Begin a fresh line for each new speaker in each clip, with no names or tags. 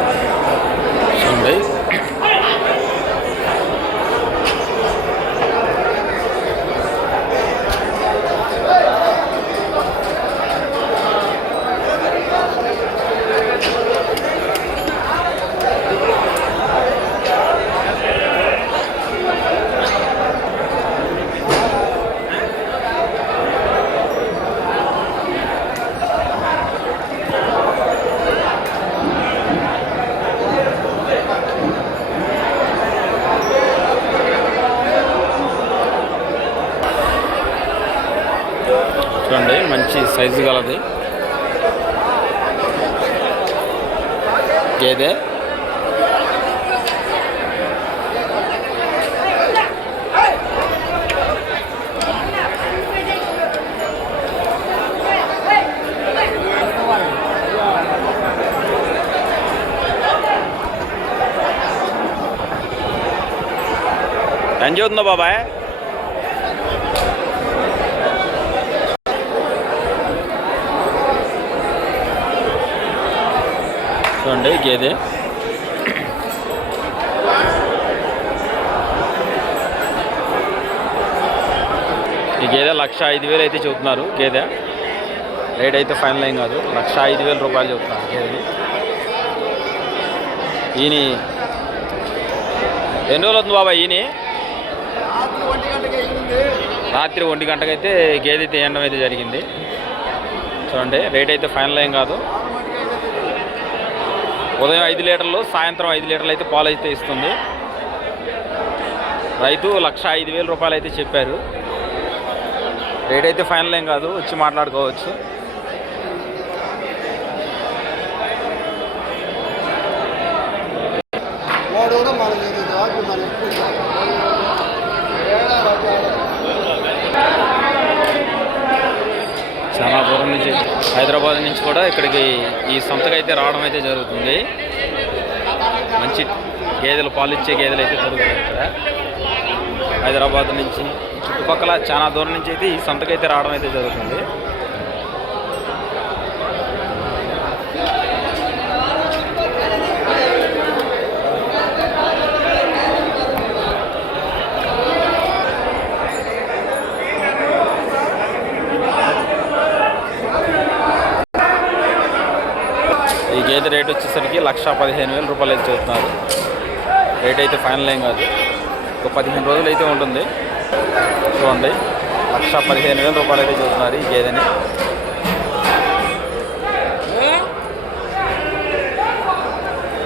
Thank you. చూడండి మంచి size గలది. గేదె ఎంత చదువుతుందో బాబాయ్? చూడండి గేదె. ఈ గేదె లక్ష ఐదు వేలు అయితే చెబుతున్నారు గేదె. రేట్ అయితే ఫైనల్ ఏం కాదు. లక్ష ఐదు వేల రూపాయలు చెబుతున్నారు గేదెని ఈయన ఎన్ని రోజులు అవుతుంది బాబా ఈయన? రాత్రి ఒంటి గంటకైతే గేదె తీయడం అయితే జరిగింది. చూడండి రేట్ అయితే ఫైనల్ ఏం కాదు. ఉదయం ఐదు లీటర్లు సాయంత్రం ఐదు లీటర్లు అయితే పాలు అయితే ఇస్తుంది. రైతు లక్ష ఐదు వేల రూపాయలు అయితే చెప్పారు. రేట్ అయితే ఫైనల్ ఏం కాదు వచ్చి మాట్లాడుకోవచ్చు
వాడు కూడా మనకి ఇది రాదు మన ఎక్కువ
చాలా దూరం నుంచి హైదరాబాద్ నుంచి కూడా ఇక్కడికి ఈ సంతకు అయితే రావడం అయితే జరుగుతుంది. మంచి గేదెలు పాలిచ్చే గేదెలు అయితే జరుగుతాయి ఇక్కడ. హైదరాబాద్ నుంచి చుట్టుపక్కల చాలా దూరం నుంచి అయితే ఈ సంతకు అయితే రావడం అయితే జరుగుతుంది ఈ గేదె రేట్ వచ్చేసరికి లక్ష పదిహేను వేల రూపాయలు అయితే చెబుతున్నారు. రేట్ అయితే ఫైనల్ ఏం కాదు. ఒక పదిహేను రోజులు అయితే ఉంటుంది. చూడండి. లక్ష పదిహేను వేల రూపాయలు అయితే చెబుతున్నారు ఈ గేదెని.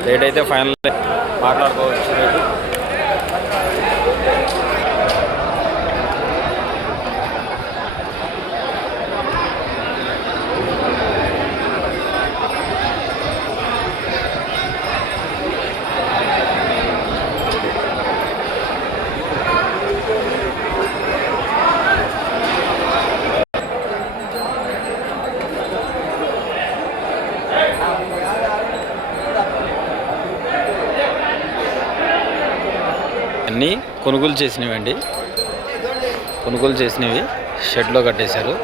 రేట్ అయితే ఫైనల్ మాట్లాడుకోవచ్చు రేటు అన్నీ కొనుగోలు చేసినవండి. కొనుగోలు చేసినవి షెడ్లో కట్టేశారు.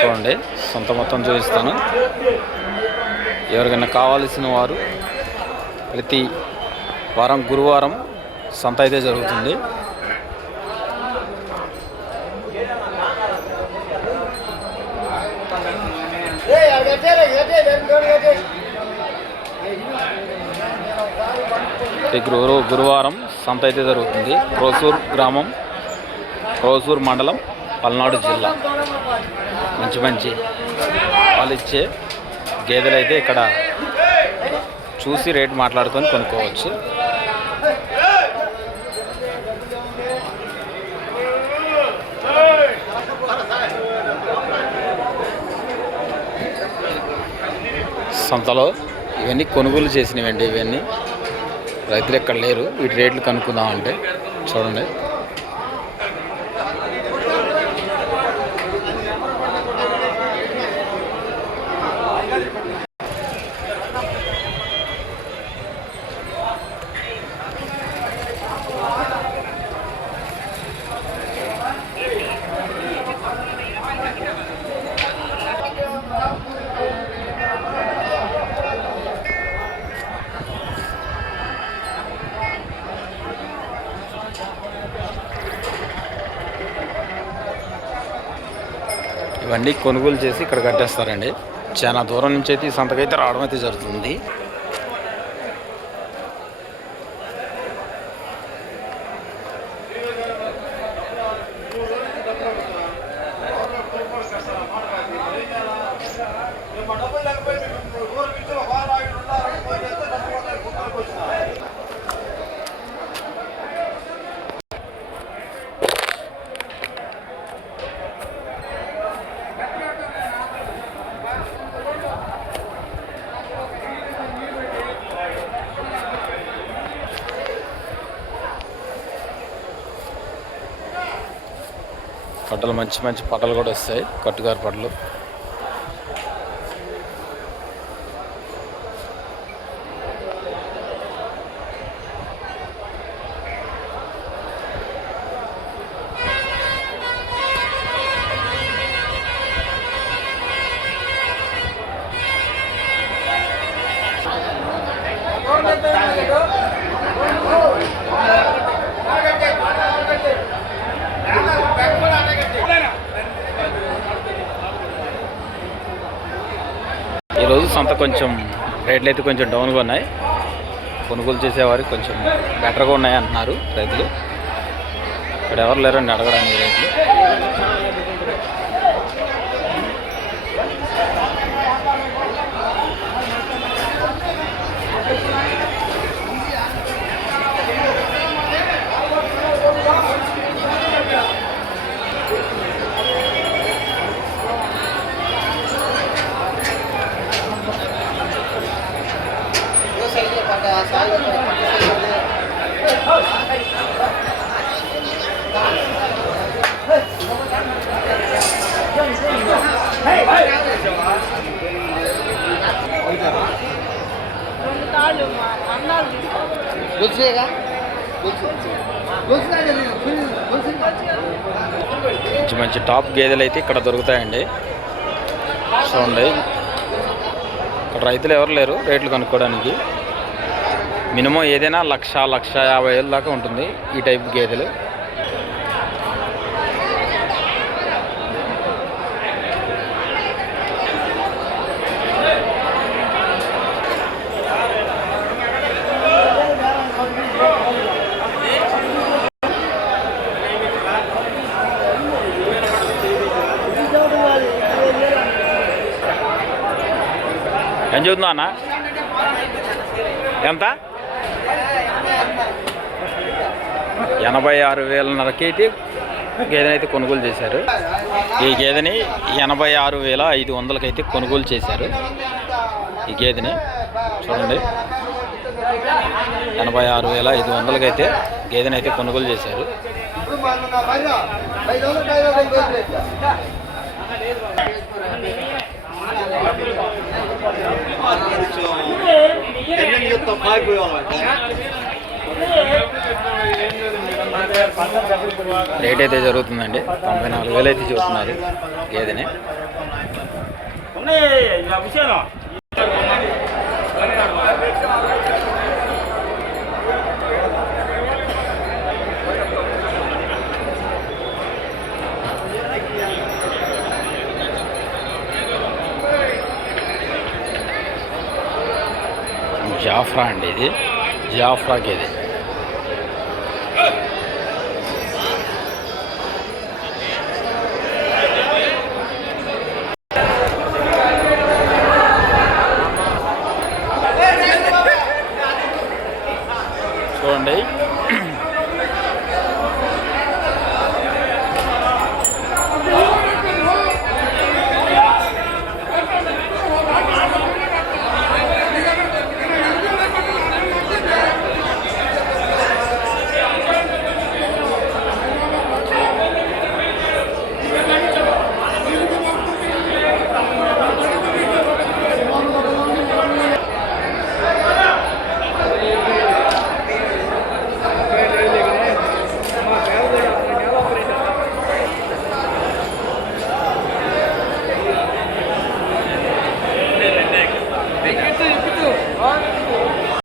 చూడండి సొంత మొత్తం చూపిస్తాను. ఎవరికైనా కావాల్సిన వారు ప్రతి వారం గురువారం సంత అయితే జరుగుతుంది. ప్రతి గురు గురువారం సంత అయితే జరుగుతుంది. రోసూర్ గ్రామం రోసూర్ మండలం పల్నాడు జిల్లా. మంచి మంచి వాళ్ళు ఇచ్చే గేదెలు అయితే ఇక్కడ చూసి రేటు మాట్లాడుకొని కొనుక్కోవచ్చు. సంతలో ఇవన్నీ కొనుగోలు చేసినవండి ఇవన్నీ. రైతులు ఎక్కడ లేరు. వీటి రేట్లు కనుక్కుందామంటే చూడండి. ఇవన్నీ కొనుగోలు చేసి ఇక్కడ కట్టేస్తారండి. చాలా దూరం నుంచి అయితే ఈ సంతకైతే రావడం అయితే జరుగుతుంది. పట్టలు మంచి మంచి పట్టలు కూడా వస్తాయి. కట్టుగారు పట్టలు ఈరోజు కొంచెం రేట్లు అయితే కొంచెం డౌన్గా ఉన్నాయి. కొనుగోలు చేసేవారికి కొంచెం బెటర్గా ఉన్నాయి అంటున్నారు రైతులు. ఇక్కడ ఎవరు లేరండి అడగడానికి రేట్లు.
గొలుసు.
మంచి మంచి టాప్ గేదెలు అయితే ఇక్కడ దొరుకుతాయండి. చూడండి. ఇక్కడ రైతులు ఎవరు లేరు రేట్లు కనుక్కోవడానికి. మినిమం ఏదైనా లక్ష లక్ష యాభై వేలు దాకా ఉంటుంది ఈ టైప్ గేదెలు. ఎంత చదువుతున్నా అన్న? ఎంత? ఎనభై ఆరు వేలన్నర కేటి గేదెని అయితే కొనుగోలు చేశారు. ఈ గేదెని ఎనభై ఆరు వేల ఐదు వందలకైతే కొనుగోలు చేశారు. ఈ గేదెని చూడండి. ఎనభై ఆరు వేల ఐదు వందలకైతే గేదెని అయితే కొనుగోలు చేశారు.
వందలు గొలుసు
రేట్ అయితే జరుగుతుందండి. తొంభై నాలుగు వేలు అయితే చూస్తున్నారు గేదెని. జాఫ్రా అండి ఇది. జాఫ్రా ఇది.